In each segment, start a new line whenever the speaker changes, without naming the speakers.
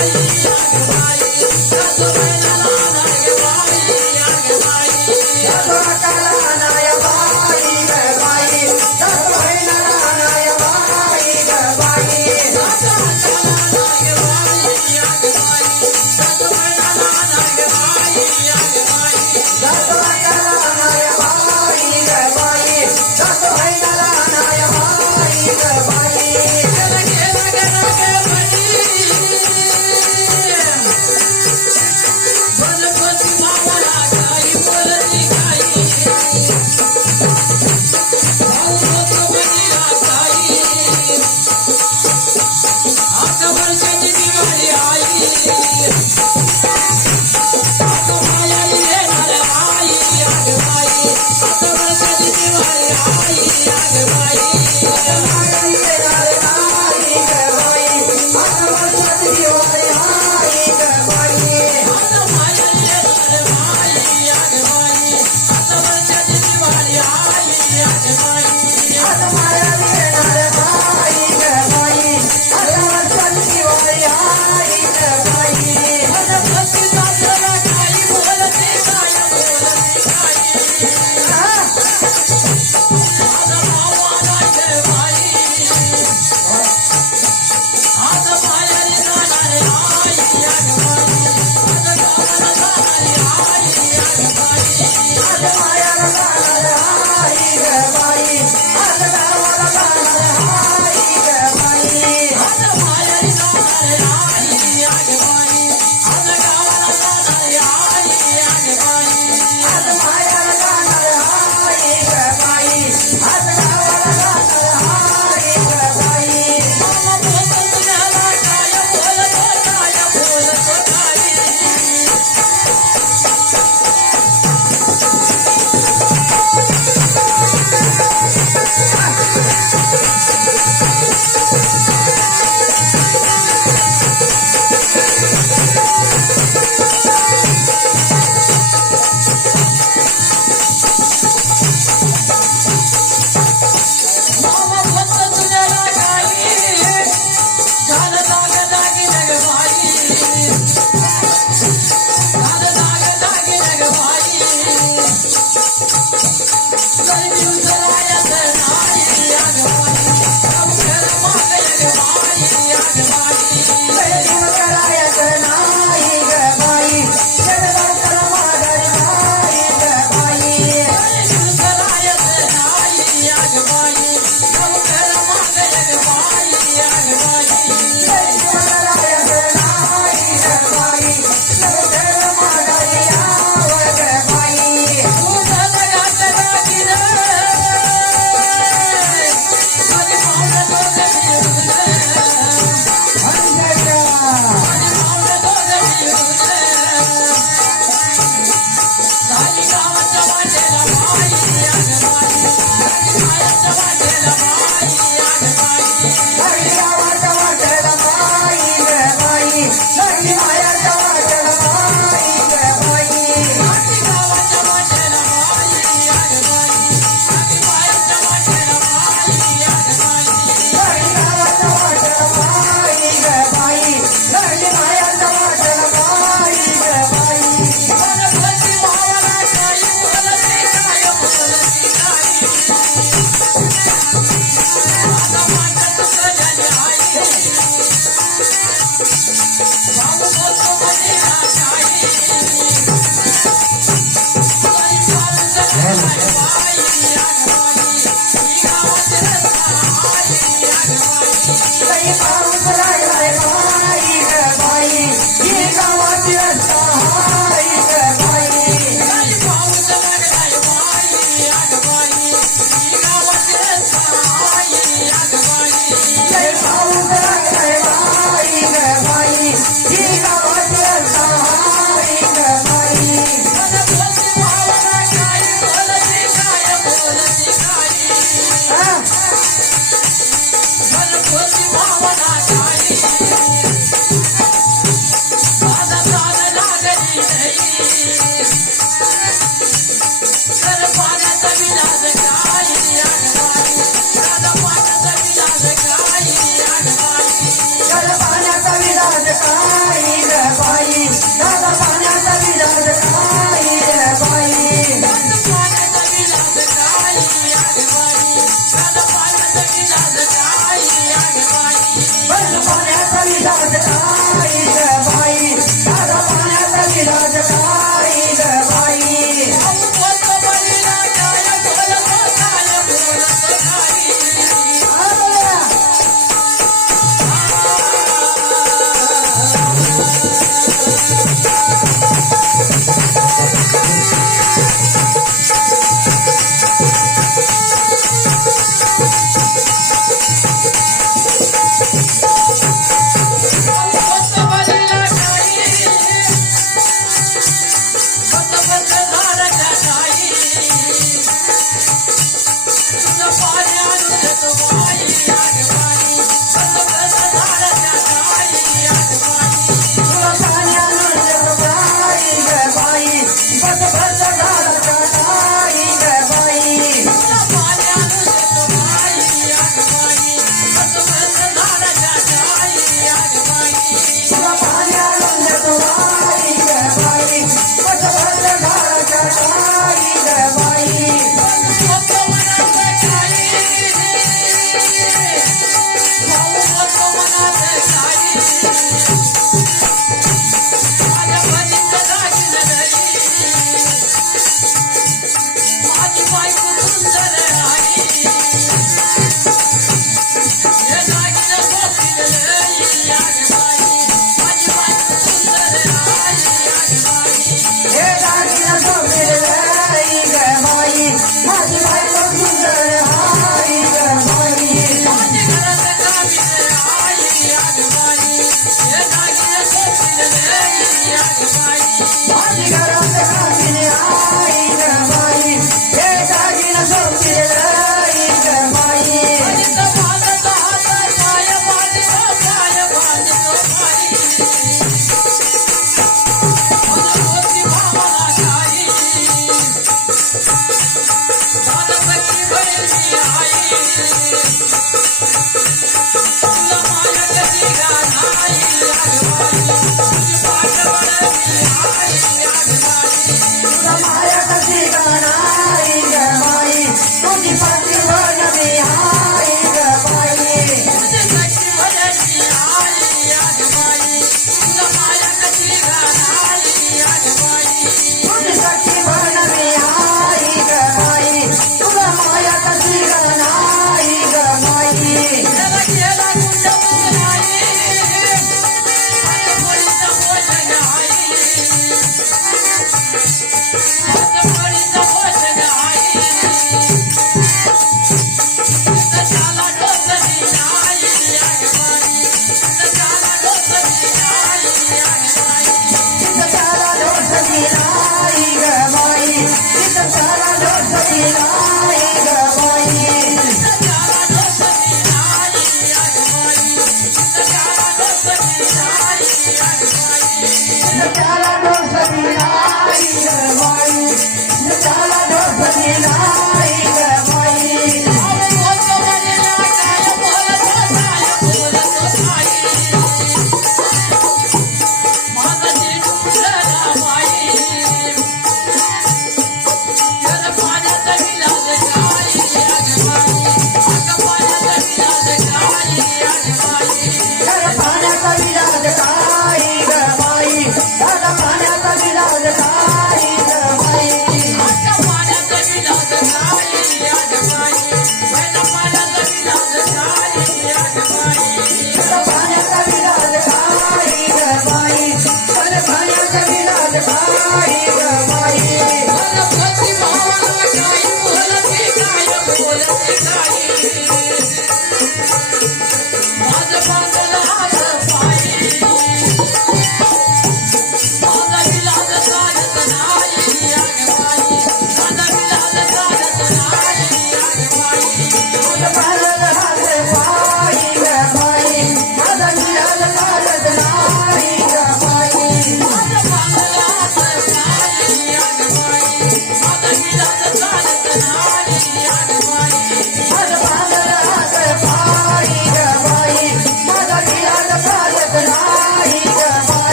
I am the Bye.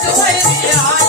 Thank you.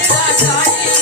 घराचा